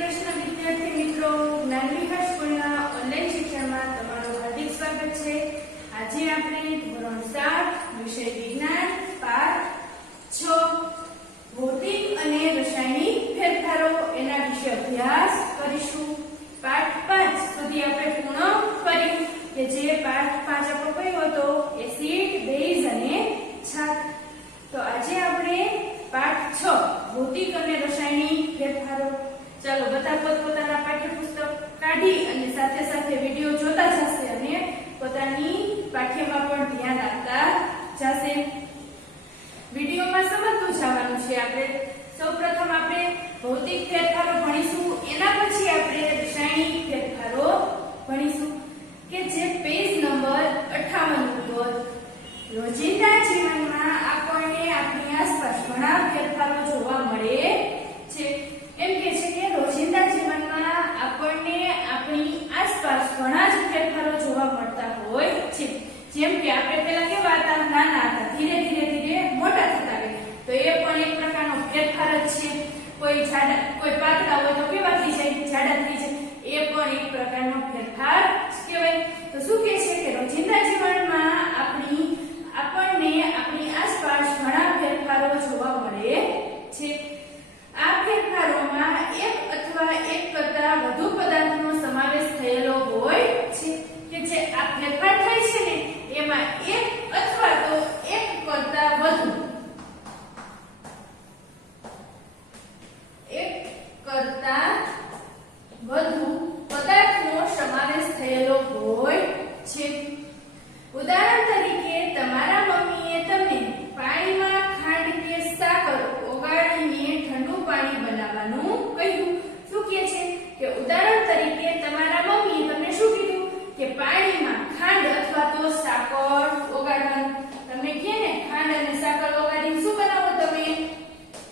કૃષ્ણ વિદ્યાર્થી મિત્રો, જ્ઞાનવિહાર સ્કૂલના ઓનલાઈન શિક્ષણમાં તમારું હાર્દિક સ્વાગત છે। આજે આપણે ધોરણ 7 વિષય વિજ્ઞાન પાઠ 6 ભૌતિક અને રાસાયણિક ફેરફારો એના વિશે અભ્યાસ કરીશું। પાઠ 5 સુધી આપણે પૂર્ણ કર્યું કે જે પાઠ 5 આપણો કયો હતો? એસિડ, બેઝ અને છાત। તો આજે આપણે પાઠ 6 ભૌતિક અને રાસાયણિક ફેરફારો। ચાલો બધા પોતાના પાઠ્યપુસ્તક કાઢી અને સાથે સાથે વિડિયો જોતા જશે અને પોતાની પાઠ્યમાં પણ ધ્યાન આપતા જશે। વિડિયોમાં સમજતું જવાનું છે આપણે। સૌપ્રથમ આપણે ભૌતિક ફેરફારો ભણીશું, એના પછી આપણે રાસાયણિક ફેરફારો ભણીશું કે જે પેજ નંબર 58 પર રોજિંદા જીવનમાં આપણને આપણી આસપાસ ઘણા ફેરફારો જોવા મળે છે। એમ કે છે કે રોજિંદા જીવનમાં આપણને આપણી આસપાસ ઘણા જ ફેરફારો જોવા મળતા હોય છે। જેમ કે આપણે પહેલા કેવા હતા? નાના હતા, ધીરે ધીરે મોટા થતા ગયા, તો એ પણ એક પ્રકારનો ફેરફાર જ છે। કોઈ જાડા, કોઈ પાતળા હોય તો કેવા થઈ જાય? જાડા થઈ જાય, એ પણ એક પ્રકારનો ફેરફાર કહેવાય। તો શું કહે છે કે રોજિંદા જીવનમાં આપણને આપણી આસપાસ ઘણા ફેરફારો જોવા મળે છે। આ ફેરફારોમાં એક અથવા એક કરતાં વધુ પદાર્થનો સમાવેશ થયેલો હોય છે કે જે આ ફેરફાર થાય છે ને એમાં એક અથવા તો એક કરતાં વધુ પદાર્થનો સમાવેશ થયેલો હોય છે। ઉદાહરણ તરીકે તમારા મમ્મીએ તમને પાણીમાં ખાંડ કે સાકર ઓગાળીને ઠંડુ પાણી બનાવવાનું કહ્યું। શું કહે છે કે ઉદાહરણ તરીકે તમારા મમ્મીએ તમને શું કીધું કે પાણીમાં ખાંડ અથવા તો સાકર ઓગાળવાનું। તમને કહે ને ખાંડ અને સાકર ઓગાળીને શું બનાવો? તમે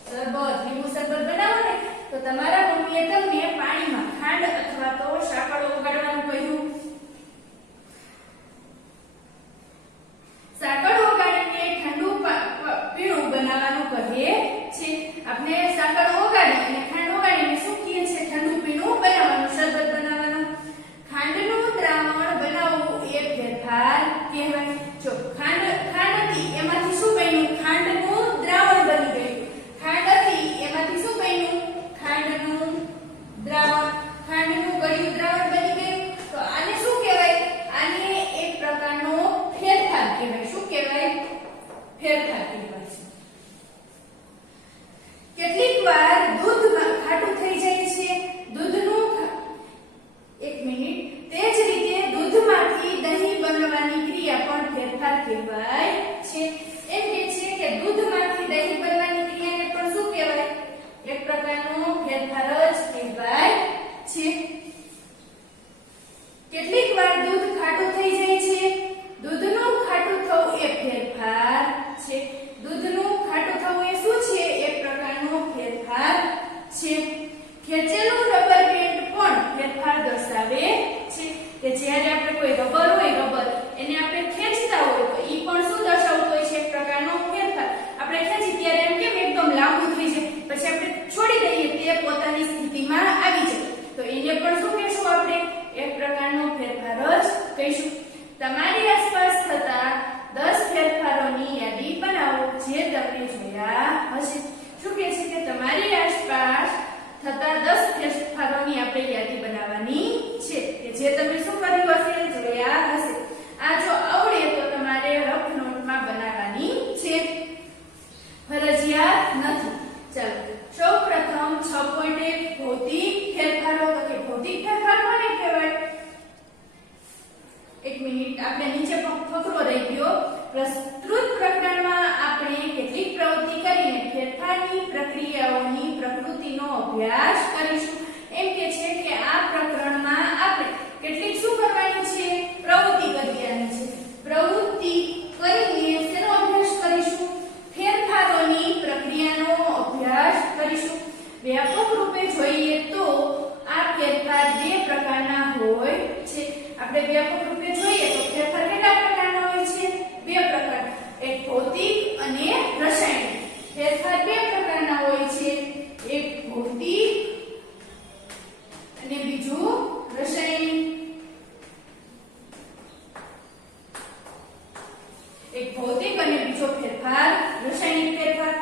શરબત, લીંબુ શરબત બનાવો ને, તો તમારા મમ્મીએ તમને પાણીમાં ખાંડ અથવા તો સાકર ઓગાળવાનું કહ્યું। સાકર ઓગાળીને ઠંડુ પીણું બનાવવાનું કહે છે। આપણે સાકર ઓગાળી અને ખાંડ ઓગાળીને શું કહીએ છે? ઠંડુ પીણું બનાવવાનું, શરબત બનાવવાનું। ખાંડનું દ્રાવણ બનાવવું એ ફેરફાર કહેવાય। જો ખાંડ હતી એમાંથી શું બન્યું? ખાંડનું દ્રાવણ બની ગયું। ખાંડ હતી એમાંથી શું બન્યું? ખાંડનું દ્રાવણ, ખાંડનું ગળ્યું દ્રાવણ બની ગયું। તો આને શું કહેવાય? આને એક પ્રકારનો ફેરફાર કહેવાય। શું કહેવાય? ફેરફાર કહેવાય છે। કેટલીક વાર દૂધ ખાટું થઈ જાય છે, એક મિનિટ, તે જ રીતે દૂધમાંથી દહીં બનવાની ક્રિયા પણ ફેરફાર કહેવાય છે। એમ કે છે કે દૂધમાંથી દહીં બનવાની ક્રિયાને પણ શું કહેવાય? એક પ્રકારનો ફેરફાર જ કહેવાય છે। કેટલીક વાર દૂધ ખાટું થઈ જાય છે, દૂધનું ખાટું થવું એ ફેરફાર છે। દૂધનું ખાટું થવું એ શું છે? એક પ્રકારનો ફેરફાર છે। ખેંચેલું રબર બેન્ડ પણ ફેરફાર દર્શાવે છે કે જ્યારે આપણે કોઈ રબર હોય, રબર એને આપણે ખેંચતા હોય તો ઈ પણ શું દર્શાવતું હોય છે? એક પ્રકારનો ફેરફાર। આપણે ખેંચી ત્યારે એમ કેમ એકદમ લાંબુ થઈ જાય, પછી આપણે છોડી દઈએ તે પોતાની સ્થિતિમાં આવી જાય, તો એને પણ શું કહેશું આપણે? એક પ્રકારનો ફેરફાર જ કહીશું। તમારી આસપાસ થતા 10 ફેરફારોની યાદી બનાવો જે તમે જોયા હશે। શું કહે છે કે તમારી આસપાસ થતા 10 ફેરફારોની આપણે યાદી બનાવવાની છે કે જે તમે શું કર્યું હશે? જોયા હશે। આ જો આવડે તો તમારે રફ નોટમાં બનાવવાની છે, ફરજિયાત નથી। ચાલો સૌપ્રથમ 6.1 ભૌતિક ફેરફારો। તો કે ભૌતિક ફેરફાર કોને કહેવાય? એક મિનિટ, આપણે નીચે ફકરો રહી ગયો। પ્રસ્તુત પ્રકરણમાં આપણે કેટલીક પ્રવૃત્તિ કરીને ફેરફારની પ્રક્રિયાઓની પ્રકૃતિનો અભ્યાસ કરીશું। એમ કે છે કે આ પ્રકરણમાં આપણે કેટલીક શું કરવાની છે? પ્રવૃત્તિ કરવાની છે। પ્રવૃત્તિ કરીને શેનો અભ્યાસ કરીશું? ફેરફારોની પ્રક્રિયાનો અભ્યાસ કરીશું। વ્યાપક રૂપે જોઈએ તો આ ફેરફાર બે પ્રકારના હોય છે। આપણે વ્યાપક રૂપે જોઈએ તો ફેરફાર કેટલા પ્રકારના હોય છે? બે પ્રકાર, એક ભૌતિક અને રાસાયણિક। ફેરફાર બે પ્રકારના હોય છે, એક ભૌતિક અને બીજો ફેરફાર રાસાયણિક ફેરફાર.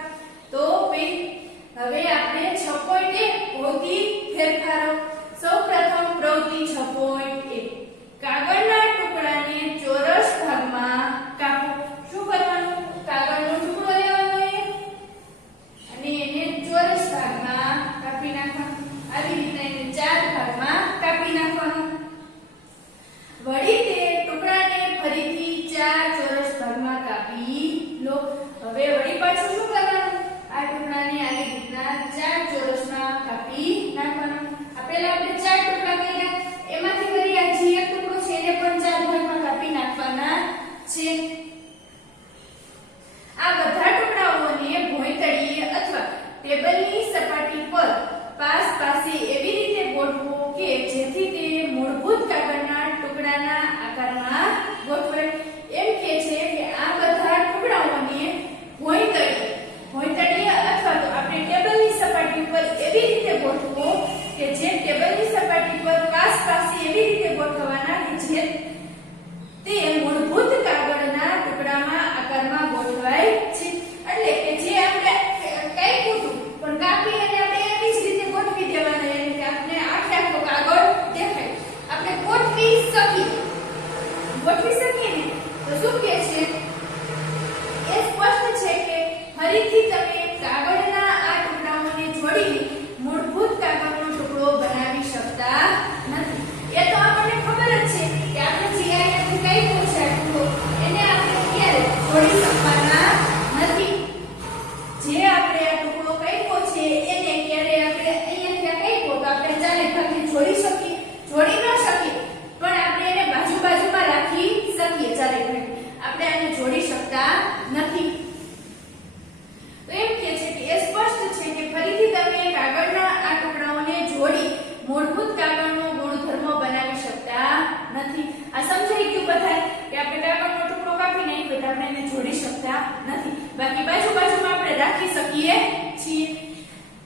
તો હવે આપણે 6.1 ભૌતિક ફેરફારો. સૌપ્રથમ પ્રવૃત્તિ 6.1 કાગળના ટુકડાને ચોરસ ભાગમાં કાપો. શું કરવાનું? કાગળનો ટુકડો લેવાનો અને એને ચોરસ ભાગમાં કાપી નાખવાનો. આવી રીતે એને 4 ભાગમાં કાપી નાખવાનું. વળી તે ટુકડાને ફરીથી 4 ચોરસ ભાગમાં કાપી લો. હવે વળી પાછું શું કરવાનું? આ ટુકડાને આવી રીતના 4 ચોરસમાં કાપી નાખવાનું. પહેલા આપણે 4 ટુકડા કર્યા, એમાંથી વળી આ જે એક ટુકડો છે એને પણ 4 ભાગમાં કાપી નાખવાના છે. આ બધા ટુકડાઓને ભોંયતળીએ અથવા ટેબલની સપાટી પર પાસે એવી રીતે ગોઠવો કે જેથી તે મૂળભૂત કાગળના ટુકડાના આકારમાં ગોઠવાય. એમ કે છે કે આ બધા ટુકડાઓને ભોંયતળીએ અથવા તો આપણે ટેબલની સપાટી પર એવી રીતે ગોઠવો કે જે ટેબલની સપાટી પર પાસે એવી રીતે ગોઠવવાના કે જે તે મૂળભૂત કાગળના ટુકડામાં આકારમાં ગોઠવાય છે. એટલે કે જે આપણે કઈ કૂટું પણ કાપી અને આપણે એવી જ રીતે ગોઠવી દેવાના, એટલે કે આપણે આખો કાગળ દેખાય, આપણે ગોઠવી શકીએ ને તો શું કહે છે? એ સ્પષ્ટ છે કે ફરીથી તમે કાગળના આ ટુકડાઓને જોડીને મૂળભૂત કાગળનો ટુકડો બનાવી શકતા નથી. એ તો આપણને ખબર જ છે કે આપણે જે અહીંયાથી કઈ પહોંચાડ્યું એને આપણે ક્યારે જોડી શકવાના નથી. જે આપણે આ ટુકડો કઈ છે એને ક્યારે આપણે અહીંયાથી કઈ તો આપણે ચાલે ભાગે જોડી શકીએ, જોડી ન શકીએ પણ આપણે એને બાજુમાં રાખી શકીએ. ચાલે ભાગે આપણે આને જોડી શકતા નથી. તો એમ કહે છે કે એ સ્પષ્ટ છે કે ફરીથી તમે કાગળના આ ટુકડાઓને જોડી મૂળભૂત કાગળનો ગુણધર્મ બનાવી શકતા નથી. આ સમજાઈ ગયું બધાય કે આપણે કાગળનો ટુકડો કાપી નાખ્યો તો આપણે એને જોડી શકતા નથી, બાકી બાજુમાં આપણે રાખી શકીએ છીએ.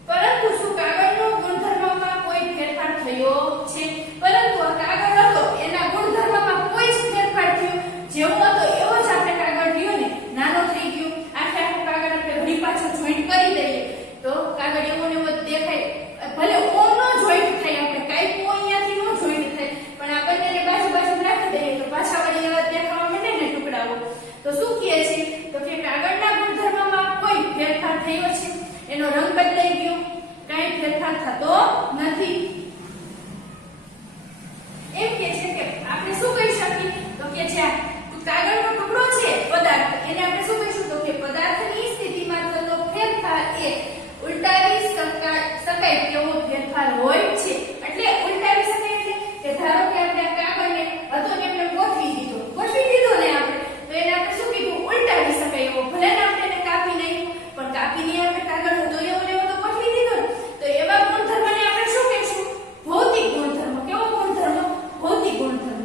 પરંતુ શું કાગળનો ગુણધર્મમાં કોઈ ફેરફાર થયો છે? પરંતુ આ કાગળ હતો એના ગુણધર્મમાં કોઈ જ ફેરફાર થયો, જેવો હતો એવો જ આપણે કાગળ રહ્યો ને, નાનો થઈ ગયો. આખો કાગળ આપણે વળી પાછો જોઈન્ટ કરી દઈએ તો કાગળ એવો ને એવો દેખાય. ભલે ઓમ નો જોઈન્ટ થાય, આપણે કાઈ અહીંયાથી નો જોઈન્ટ થાય, પણ આ બંનેને બાજુ રાખી દઈએ તો પાછા વળી એવા દેખાવા માંડે ને ટુકડાઓ. તો શું કહે છે? તો કે કાગળના ગુણધર્મમાં કોઈ ફેરફાર થયો છે, એનો રંગ બદલાઈ ગયો, કાઈ ફેરફાર થતો નથી. એમ કે છે કે આપણે શું કહી શકીએ? તો કે જે કાગળનો ટુકડો છે પદાર્થ, એને આપણે શું કહીશું? તો કે પદાર્થની સ્થિતિમાં થતો ફેરફાર એ ઉલટાવી શકાય તેવો ફેરફાર હોય છે. એટલે ઉલટાવી શકાય એટલે કે ધારો કે આપણે કાગળને હતો ને આપણે ગોઠવી દીધો ને આપણે, તો એને આપણે શું કીધું? ઉલટાવી શકાય એવો. ભલે ને આપણે એને કાપી નાખ્યું પણ કાપીને આપણે કાગળ હતો એવો તો ગોઠવી દીધો ને, તો એવા ગુણધર્મને આપણે શું કહીશું? ભૌતિક ગુણધર્મ. કેવો ગુણધર્મ? ભૌતિક ગુણધર્મ.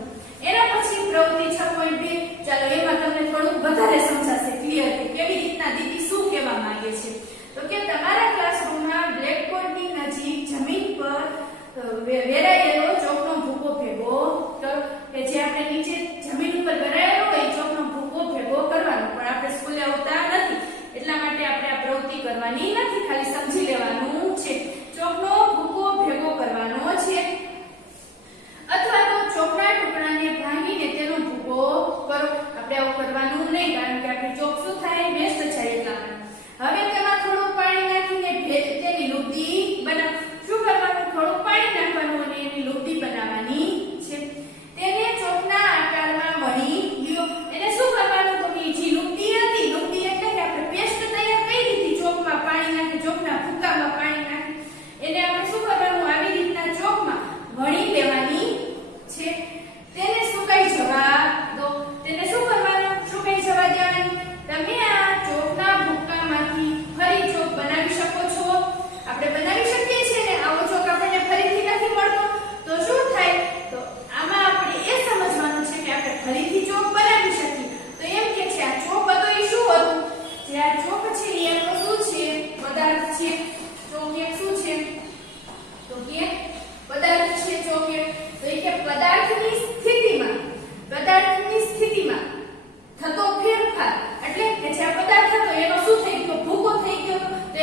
એના પછી પ્રવૃત્તિ 6.2. ચાલો એમાં તમને થોડું વધારે સમજાશે, ક્લિયર કે કેવી રીતના દીદી શું કહેવા માંગે છે. તો કે તમારા ક્લાસરૂમમાં બ્લેકબોર્ડની નજીક જમીન પર વેરાયેલો ચોકનો ભૂકો ભેગો કરો. કે જે આપણે નીચે જમીન ઉપર વેરાયેલો હોય ચોકનો ભૂકો ભેગો કરવાનો, પણ આપણે સ્કૂલે આવતા નથી એટલા માટે આપણે આ પ્રવૃત્તિ કરવાની નથી, ખાલી સમજી લેવાનું છે. ચોકનો ભૂકો ભેગો કરવાનો છે અથવા તો ચોકના ટુકડાને ભાંગીને તેનો ભૂકો કરો. આપણે આવું કરવાનું નહીં, કારણ કે આપણી ચોક શું થાય? વેસ્ટ જાય એટલા માટે. હવે તેમાં થોડું પાણી નાખીને તેની લુગદી બનાવ. શું કરવાનું? થોડું પાણી નાખવાનું અને એની લુગદી બનાવવાની છે. તેને ચોકના આકારમાં વણી લ્યો. એને શું કરવાનું? તો કે જે લુગદી હતી, લુગદી એટલે કે આપણે પેસ્ટ તૈયાર કરી દીધી ચોકમાં પાણી નાખી, ચોકના ભૂકામાં પાણી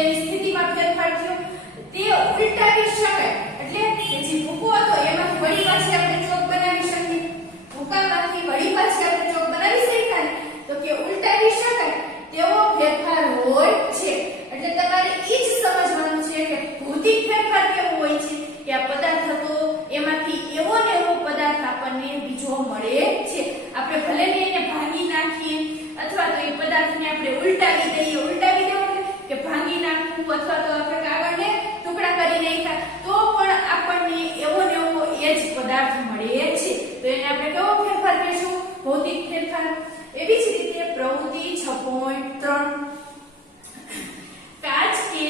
એની સ્થિતિમાં ફેરફાર થયો તે ઉલટાવી શકાય એટલે કે જે ભૂકો હતો એમાંથી વળી પાછી આપણે ચોક બનાવી શકીએ ભૂકામાંથી વળી પાછી આપણે ચોક બનાવી શકીએ તો કે ઉલટાવી શકાય તેવો ફેરફાર હોય છે એટલે તમારે એ જ સમજવાનું છે કે ભૌતિક ફેરફાર કેવો હોય છે કે આ પદાર્થ હતો એમાંથી એવો ને એવો પદાર્થ આપણને બીજો મળે છે આપણે ભલે ને એને ભાંગી નાખીએ અથવા તો એ પદાર્થને આપણે ઉલટાવી દેવું કે ભાંગી નાખવું અથવા તો આપણે કાગળને ટુકડા કરી નાખ્યા તો પણ આપણને એવો ને એવો એ જ પદાર્થ મળે છે તો એને આપણે કેવો ફેરફાર કહીશું ભૌતિક ફેરફાર એવી જ રીતે પ્રવૃત્તિ 6.3 કાચ કે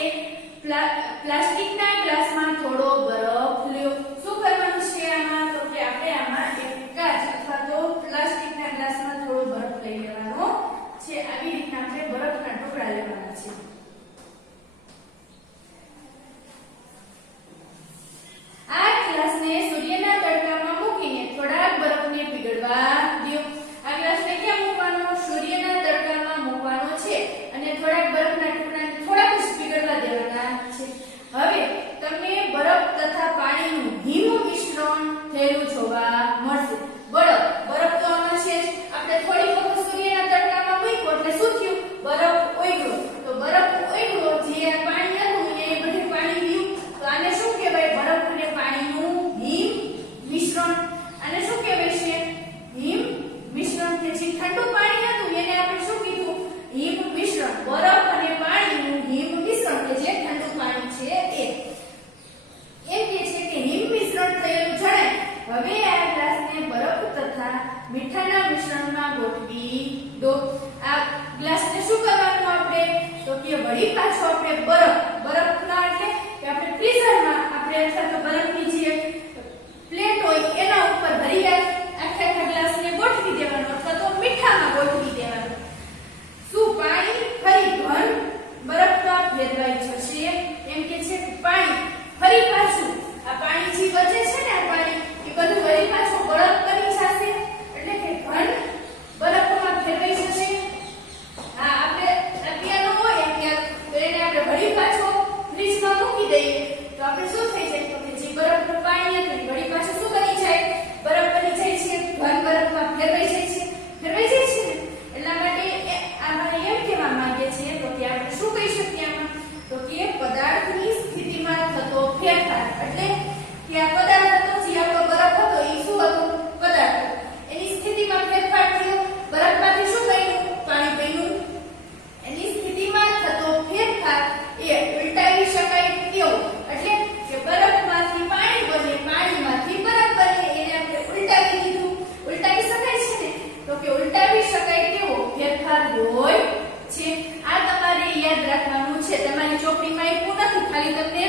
પ્લાસ્ટિકના ગ્લાસમાં થોડો બરફ લ્યો શું કરવાનું છે આમાં તો કે આપણે આમાં એક કાચ અથવા તો પ્લાસ્ટિકના ગ્લાસમાં થોડો બરફ લઈ લેવાનો છે આવી રીતના આપણે બરફના ટુકડા લેવાના છે આ ગ્લાસને સૂર્યના તડકામાં મૂકીને થોડાક બરફને પીગળવા દો આ ગ્લાસને ક્યાં મૂકવાનો સૂર્યના તડકામાં મૂકવાનો છે અને થોડાક બરફના ટુકડાને થોડાક જ પીગળવા દેવાના છે હવે તમને બરફ તથા પાણીનું હિમ મિશ્રણ થયેલું જોવા મળશે બરફ તો આમાં છે આપણે થોડી વખત સૂર્યના તડકામાં મૂક્યો એટલે શું થયું બરફ ઓગળ્યો તો બરફ ઓગળ્યો જે પાણી હતું એ બધું પાણી ગયું તો આને શું કહેવાય બરફ અને પાણીનું હિમ મિશ્રણ આને શું કહેવાય છે હિમ મિશ્રણ કે જે ઠંડુ પાણી હતું એને આપણે શું કીધું હિમ મિશ્રણ બરફ અને પાણીનું હિમ મિશ્રણ કે જે ઠંડુ પાણી છે એમ કે છે કે હિમ મિશ્રણ થયેલું જણાય હવે આ ગ્લાસને બરફ તથા મીઠાના મિશ્રણમાં ગોઠવી દો આ ગ્લાસને શું કરવાનું આપણે તો કે વળી પાછો આપણે બરફના એટલે કે આપણે ફ્રીઝરમાં આપણે અથવા તો બરફની જે પ્લેટ હોય એના ઉપર ભરી આખા ગ્લાસને ગોઠવી દેવાનો અથવા તો મીઠામાં ગોઠવી દેવાનો શું પાણી ફરી ઘન બરફમાં ફેરવાઈ જશે એમ કે છે પાણી ફરી પાછું આ પાણી જે બચે છે ને આ પાણી એ બધું ફરી પાછું બરફ બની જશે એટલે કે ઘન બરફમાં ફેરવાઈ જશે હા આપણે અત્યારનો હોય અત્યાર તો એને આપણે વળી પાછો ફ્રીજમાં મૂકી દઈએ તો આપણે શું થઈ જાય તો કે જે બરફનું પાણી હતું એ વળી પાછું શું બની જાય બરફ બની જાય છે ઘન બરફમાં ફેરવાઈ જાય છે ને એટલા માટે આમાં એમ કહેવા માંગે છે તો કે આપણે શું કહી શકીએ આમાં તો કે પદાર્થની સ્થિતિમાં થતો ફેરફાર એટલે કે આ પદાર્થ હતો જે આપણો બરફ હતો એ શું હતો પદાર્થ એની સ્થિતિમાં ફેરફાર થયો બરફમાંથી શું બન્યું પાણી બન્યું એની સ્થિતિમાં થતો ફેરફાર એ ઉલટાવી શકાય તેવો એટલે કે બરફમાંથી પાણી બને પાણીમાંથી બરફ બને એને આપણે ઉલટાવી દીધું ઉલટાવી શકાય છે ને તો કે ઉલટાવી શકાય તેવો ફેરફાર હોય છે આ તમારે યાદ રાખવાનું છે તમારી ચોપડીમાં આપ્યું નથી ખાલી તમને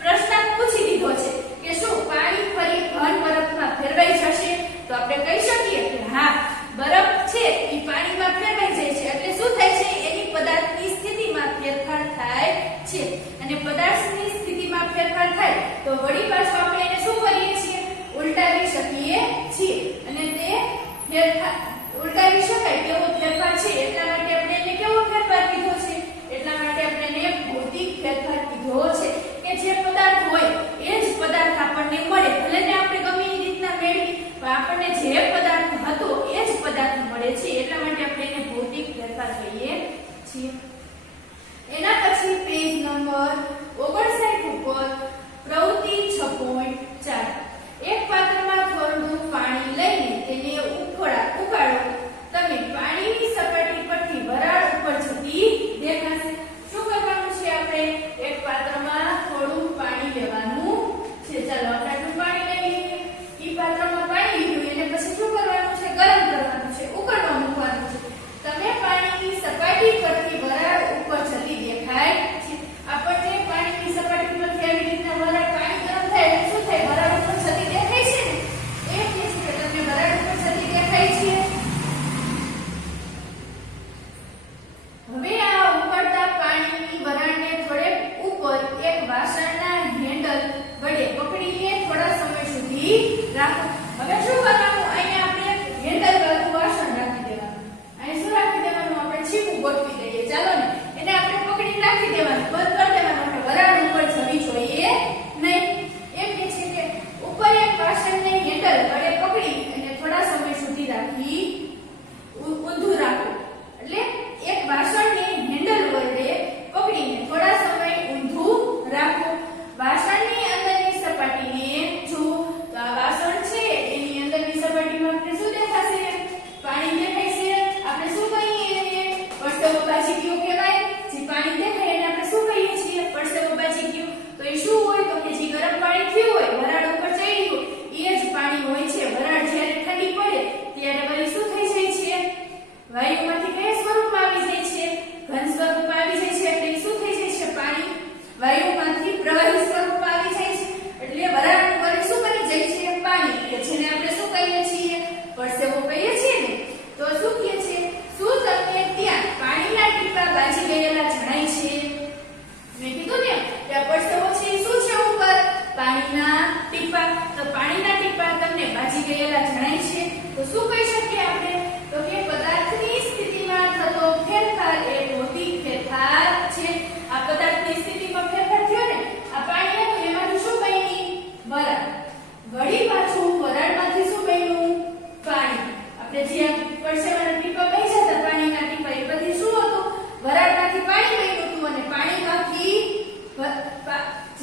પ્રશ્ન પૂછી દીધો છે કે શું પાણી ફરી ઘન બરફમાં ફેરવાઈ જશે તો આપણે કહી શકીએ કે હા બરફ છે એ પાણીમાં ફેરવાઈ જાય છે એટલે શું થાય છે એની પદાર્થની સ્થિતિમાં ફેરફાર થાય છે અને પદાર્થની સ્થિતિમાં ફેરફાર થાય તો વળી પાછું આપણે એને શું કરીએ છીએ ઉલટાવી શકીએ છીએ અને તે ફેરફાર ઉલટાવી શકાય તેવો ફેરફાર છે એટલા માટે આપણે એને કેવો ફેરફાર કીધો છે એટલા માટે આપણે એને ભૌતિક ફેરફાર કીધો છે કે જે પદાર્થ હોય એ જ પદાર્થ આપણને મળે ભલે ને આપણે ગમે એ રીતના મેળવી પણ આપણને જે પદાર્થ હતો એ જ પદાર્થ મળે છે એટલા માટે આપણે એને ભૌતિક ફેરફાર કહીએ છીએ એના પછી પેજ નંબર 59 ઉપર પ્રવૃત્તિ 6.4 એક પાત્રમાં થોડું પાણી લઈને તેને ઉકાળો તમે પાણીની સપાટી પરથી વરાળ ઉપર જતી દેખાશે શું કરવાનું છે આપણે એક પાત્રમાં થોડું પાણી લેવાનું છે ચાલો આપણે પાણી લઈ લઈએ ઈ પાત્રમાં પાણી લીધું એને પછી શું કરવાનું છે ગરમ કરવાનું છે ઉકળવા મૂકવાનું છે તમે પાણીની સપાટી પરથી વરાળ વાયુમાંથી પ્રવાહી સ્વરૂપ આવી જાય છે એટલે વરાળનું પાણી શું બની જાય છે પાણી કે જેને આપણે શું કહીએ છીએ પરસેવો કહીએ છીએ ને તો શું કહે છે શું તમને ત્યાં પાણીના ટીપા બાજી ગયેલા જણાય છે મેં કીધું ને કે પરસેવો છે શું છે ઉપર પાણીના ટીપા તો પાણીના ટીપા તમને બાજી ગયેલા જણાય છે તો શું કહી શકીએ આપણે તો કે પદાર્થની સ્થિતિમાં થતો ફેરફાર એ ભૌતિક ફેરફાર છે આ પદાર્થની સ્થિતિમાં ફેરફાર થયો ને આ પાણી હતું એમાંથી શું બન્યું વરાળ વળી પાછું વરાળમાંથી શું બન્યું પાણી આપણે જે પરસેવાના ટીપા બેસ્યા હતા પાણીના ટીપા એ બધી શું હતું વરાળમાંથી પાણી બન્યું હતું અને પાણીમાંથી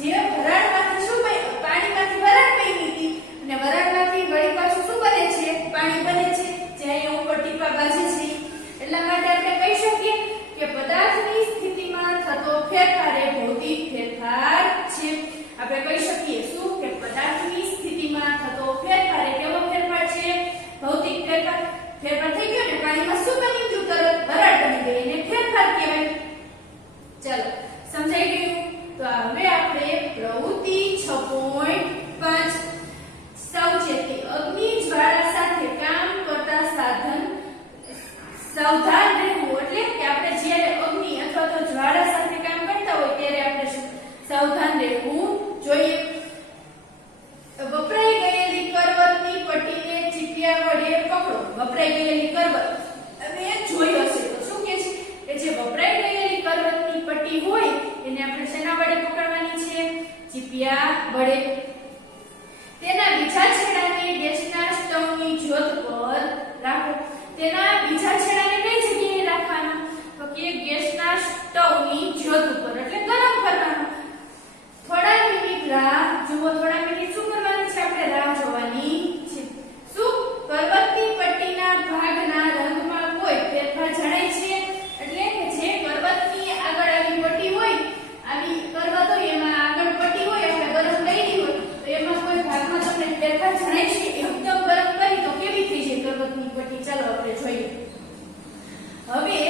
જે વરાળમાંથી શું બન્યું પાણીમાંથી વરાળ બની હતી અને વરાળમાંથી વળી પાછું શું બને છે પાણી બને છે જે અહીંયા ઉપર ટીપા બાજે છે એટલા માટે આપણે કહી શકીએ કે પદાર્થની સ્થિતિમાં થતો ફેરફાર એ ભૌતિક ફેરફાર છે આપણે કહી શકીએ શું કે પદાર્થની સ્થિતિમાં થતો ફેરફાર એ કેવો ફેરફાર છે ભૌતિક ફેરફાર ફેરફાર થઈ ગયો ને પાણીમાં શું બની ગયું તરત વરાળ બની ગઈ એને ફેરફાર કહેવાય ચાલો સમજાઈ ગયું તો હવે આપણે પ્રવૃત્તિ 6.5 સાવચેતી અગ્નિ જ્વાળા સાથે કામ કરતા સાવધાન રહેવું એટલે કે આપણે જ્યારે અગ્નિ અથવા તો જ્વાળા સાથે કામ કરતા હોય ત્યારે આપણે સાવધાન રહેવું જોઈએ વપરાઈ ગયેલી કરવતની પટ્ટીને ચીપિયા વડે પકડો વપરાઈ ગયેલી કરવત અમે જોઈ હશે તો શું કહે છે કે જે વપરાઈ ગયેલી કરવતની પટ્ટી હોય એને આપણે શેના વડે પકડવાની છે ચીપિયા વડે તેના બીજા છેડાને ગેસના સ્ટવની જ્યોત પર રાખો તેના બીજા છેડાને કઈ જગ્યાએ રાખવાના તો કે ગેસના સ્ટવની જ્યોત ઉપર એટલે ગરમ કરવાનો થોડા મિનિટ રાહ જુઓ થોડા મિનિટ શું કરવાની છે આપણે રાહ જોવાની છે શું કરવતની પટ્ટીના ભાગના રંગમાં કોઈ ફેરફાર જણાય છે એટલે કે જે કરવતની આગળ આવી પટ્ટી હોય આવી કરવત હોય એમાં આગળ પટ્ટી હોય આપણે ગરમ કરી હોય તો એમાં કોઈ ભાગમાં તમને ફેરફાર જણાય છે એકદમ ગરમ કરી તો કેવી થઈ જાય કરવતની પટ્ટી ચાલો આપણે જોઈએ હવે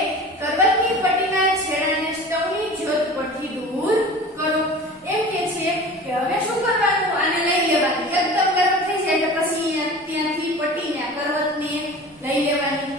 કરવતની પટ્ટીના છેડાને સ્ટવની જ્યોત પરથી દૂર કરો એમ કે છે કે હવે શું કરવાનું આને લઈ લેવાની એકદમ ગરમ થઈ જાય એટલે પછી ત્યાંથી પટ્ટીને કરવતને લઈ લેવાની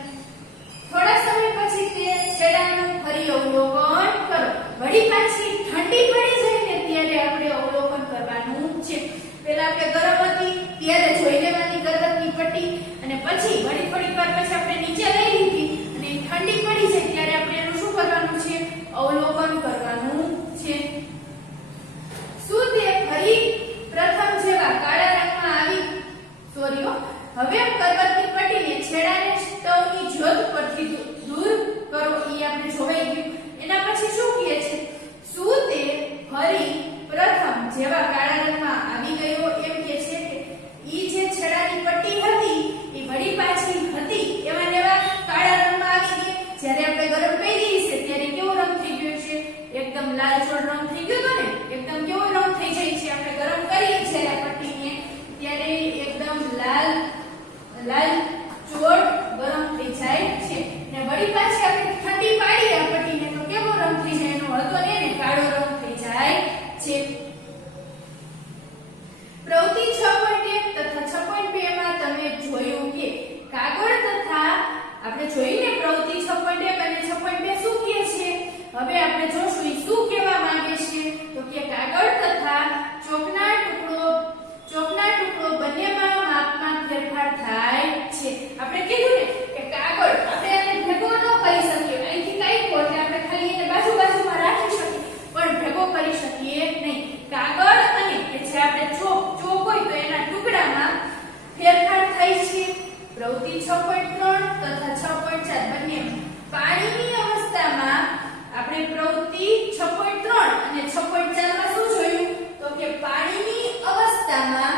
થોડા સમય પછી તે છેડાનું ફરી અવલોકન કરો વળી પાછી ઠંડી પડી જાય ને ત્યારે આપણે અવલોકન કરવાનું છે પહેલા આપણે ગરમ હતી ત્યારે જોઈ લેવાની કરવતની પટ્ટી અને પછી વળી થોડીક વાર પછી આપણે નીચે લઈ લીધી અને ઠંડી પડી જાય ત્યારે આપણે એનું શું કરવાનું છે અવલોકન કરવાનું છે શું તે ફરી પ્રથમ જેવા કાળા રંગમાં આવી હવે કરવતની પટ્ટીને છેડાને સ્ટવની જ્યોત પરથી દૂર કરો એ આપણે જોવાઈ ગયું એના પછી શું કહે છે શું તે ફરી પ્રથમ જેવા કાળા રંગમાં આવી ગયો એમ કહે છે કે ઈ જે છેડાની પટ્ટી હતી એ વળી પાછી હતી એવા એવા કાળા રંગમાં આવી ગઈ જ્યારે આપણે ગરમ કરી છે ત્યારે કેવો રંગ થઈ ગયો છે એકદમ લાલચોળ રંગ થઈ ગયો ને એકદમ કેવો રંગ થઈ જાય છે આપણે ગરમ કરીએ છીએ આ પટ્ટીને ત્યારે એકદમ લાલ ચોળ ગરમ થઈ જાય છે ને વળી પાછી આપણે ઠંડી પાડીએ આ પટ્ટીને તો કેવો રંગ થઈ જાય એનો હતો ને કાળો રંગ થઈ જાય છે પ્રવૃત્તિ 6.1 તથા 6.2 માં તમે જોયું કે કાગળ તથા આપણે જોઈને પ્રવૃત્તિ 6.1 અને 6.2 શું કહે છે હવે આપણે જોશું એ શું કહેવા માંગે છે તો કે કાગળ તથા ચોકના ટુકડો બંનેમાં માપમાં ફેરફાર થાય છે આપણે કીધું ને કે કાગળ આપણે આને ભેગો ન કરી શકીએ અહીંથી કાઢ્યો એટલે આપણે ખાલી એને બાજુમાં રાખી શકીએ પણ ભેગો કરી શકીએ નહીં કાગળ અને કે જે આપણે ચોક હોય તો એના ટુકડામાં ફેરફાર થાય છે પ્રવૃત્તિ 6.3 તથા 6.4 બંનેમાં પાણીની અવસ્થામાં આપણે પ્રવૃત્તિ 6.3 અને 6.4 માં શું જોયું તો કે પાણીની અવસ્થામાં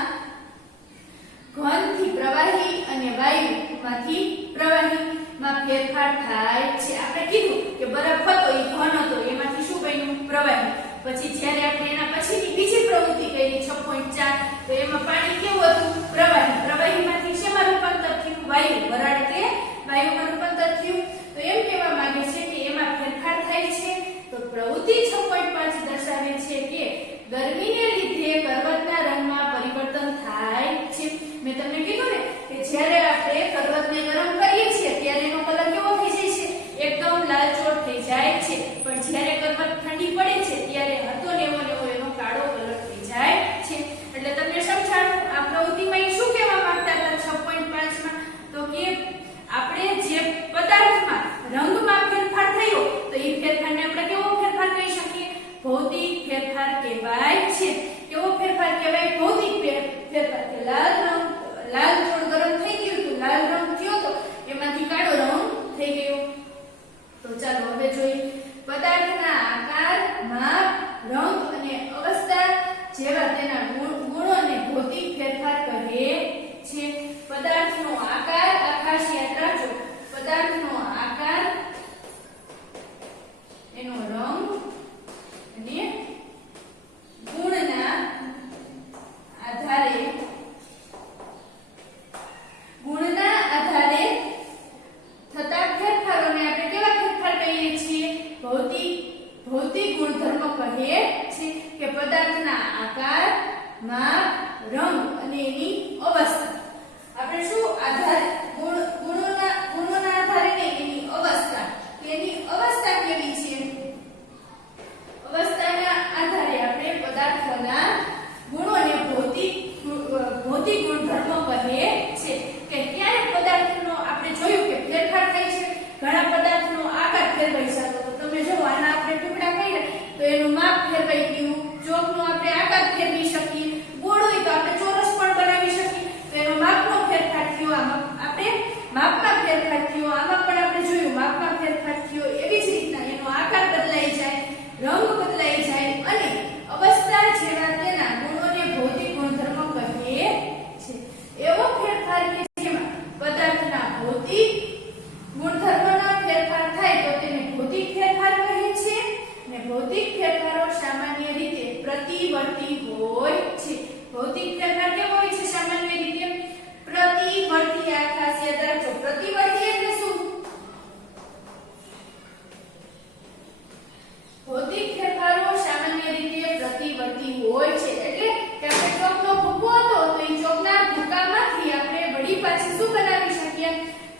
ઘનથી પ્રવાહી અને વાયુમાંથી પ્રવાહીમાં ફેરફાર થાય છે આપણે કીધું કે બરફ હતો એ ઘન હતો એમાંથી શું બન્યું પ્રવાહી પછી જ્યારે આપણે એના પછીની બીજી પ્રવૃત્તિ કરી 6.4 તો એમાં પાણી કેવું હતું પ્રવાહીમાંથી શેમાં રૂપાંતર થયું વાયુ વરાળ કે વાયુમાં રૂપાંતર થયું તો એમ કહેવા માંગે છે કે એમાં ફેરફાર થાય છે તો પ્રવૃત્તિ 6.5 દર્શાવે છે છે કે ગરમીને લીધે પર્વતના રંગમાં પરિવર્તન થાય છે. મેં તમને કીધું ને કે જ્યારે આપણે પર્વતને ગરમ કરીએ છીએ ત્યારે એનો કલર કેવો થઈ જાય છે? એકદમ લાલચોળ થઈ જાય છે. પણ જ્યારે પર્વત ઠંડી પડે છે ત્યારે હતો ને એવો એનો કાળો કલર થઈ જાય છે. એટલે તમને સમજાણું આ પ્રવૃત્તિમાં શું કહેવા માંગતા હતા 6.5 માં? તો કે આપણે જે પદાર્થમાં રંગમાં ફેરફાર થયો તો એ ફેરફારને આપણે કેવો ફેરફાર કહી શકીએ? ભૌતિક ફેરફાર કહેવાય છે. કેવો ફેરફાર કહેવાય? ભૌતિક ફેરફાર. કે લાલ થોડું ગરમ થઈ ગયું તો લાલ રંગ થયો તો એમાંથી કાળો રંગ થઈ ગયો. તો ચાલો હવે જોઈએ પદાર્થના આકાર, માપ, રંગ અને અવસ્થા જેવા તેના ગુણોને ભૌતિક ફેરફાર કહે છે. પદાર્થનો આકાર, આ ખાસ યાદ રાખજો, પદાર્થનો આકાર, એનો રંગ અને ગુણના આધારે થતા ફેરફારોને આપણે કેવા ફેરફાર કહીએ છીએ? ભૌતિક ગુણધર્મો કહીએ છીએ. કે પદાર્થના આકાર, માપ, રંગ અને એની અવસ્થા. આપણે શું આધાર ગુણોના આધારે નહીં, એની અવસ્થા. એની અવસ્થા કેવી છે? અવસ્થાના આધારે આપણે પદાર્થોના ગુણોને ભૌતિક ગુણધર્મો કહીએ છે. કે ક્યારેક પદાર્થનો આપણે જોયું કે ફેરફાર થાય છે. ઘણા પદાર્થનો આકાર ફેરવાઈ શકે. તો તમે જો આના આપણે ટુકડા કર્યા તો એનું માપ ફેરવાઈ ગયું. ચોકનો આપણે આકાર ફેરવી શકીએ. ગોળ હોય તો આપણે ચોરસ પણ બનાવી શકીએ. તો એનો માપનો ફેરફાર થયો. આમાં આપણે માપમાં ફેરફાર થયો. આમાં પણ આપણે જોયું માપમાં ફેરફાર થયો. એવી જ રીતના એનો આકાર બદલાઈ જાય, રંગ બદલાઈ જાય અને અવસ્થા જેવા તેના ગુણોને ભૌતિક ગુણધર્મો કહીએ છે. એવો ફેરફાર કે જેમાં પદાર્થના ભૌતિક ગુણધર્મોના ફેરફાર થાય તો તેને ભૌતિક ફેરફાર કહે છે. અને ભૌતિક ફેરફારો સામાન્ય રીતે પ્રતિવર્તી હોય છે. ભૌતિક ફેરફાર કેવો હોય છે? સામાન્ય રીતે પ્રતિવર્તી. આ ખાસ યાદ રાખજો. પ્રતિવર્તી એટલે શું? ભૌતિક ફેરફારો સામાન્ય રીતે પ્રતિવર્તી હોય છે. એટલે કે આપણે ચોકનો ભૂકો હતો તો એ ચોકના ભૂકામાંથી આપણે વળી પાછી શું બનાવી શકીએ?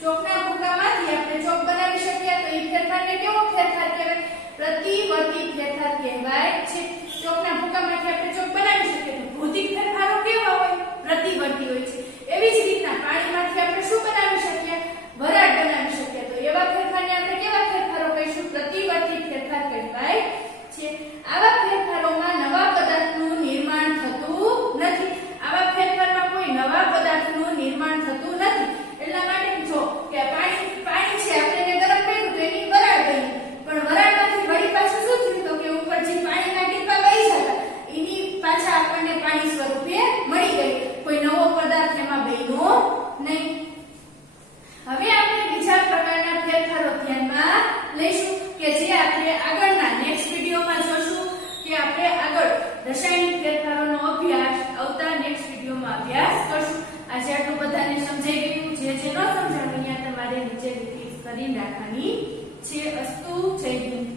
ચોકના ભૂકામાંથી આપણે ચોક બનાવી શકીએ. તો એ ફેરફારને કેવો ફેરફાર કહેવાય? પ્રતિવર્તી ફેરફાર કહેવાય છે. ચોકના ભૂકામાંથી આપણે ચોક બનાવી શકીએ. તો ભૌતિક ફેરફારો કેવા હોય? પ્રતિવર્તી હોય છે. એવી જ રીતના પાણીમાંથી આપણે શું બનાવી શકીએ? વરાળ બનાવી શકીએ. તો એવા ફેરફારને આપણે કેવા ફેરફારો કહીશું? પ્રતિવર્તી ફેરફાર કહેવાય છે. આવા ફેરફારોમાં નવા પદાર્થનું નિર્માણ થતું નથી. આવા ફેરફારમાં કોઈ નવા પદાર્થનું નિર્માણ થતું નથી. એટલા માટે જો કે પાણી છે, આપણે એને ગરમ કર્યું તો એની વરાળ બની. પણ વરાળમાંથી વળી પાછું શું થયું? તો કે ઉપર જે પાણીના ટીપા વહી જતા એની પાછા આપણને પાણી સ્વરૂપે મળી ગયું. કોઈ નવો પદાર્થ એમાં બન્યો નહીં. હવે આપણે બીજા પ્રકારના ફેરફારો ધ્યાનમાં લઈશું કે જે આપણે આગળના નેક્સ્ટ વિડિયોમાં જોશું. કે આપણે આગળ રાસાયણિક ફેરફારોનો અભ્યાસ આવતા નેક્સ્ટ વિડિયોમાં અભ્યાસ કરશું. આજે આટલું બધાને સમજાઈ ગયું. જે ન સમજાણું અહીંયા તમારે નીચે રિપીટ કરી નાખવાની છે. અસ્તુ. જય હિન્દ.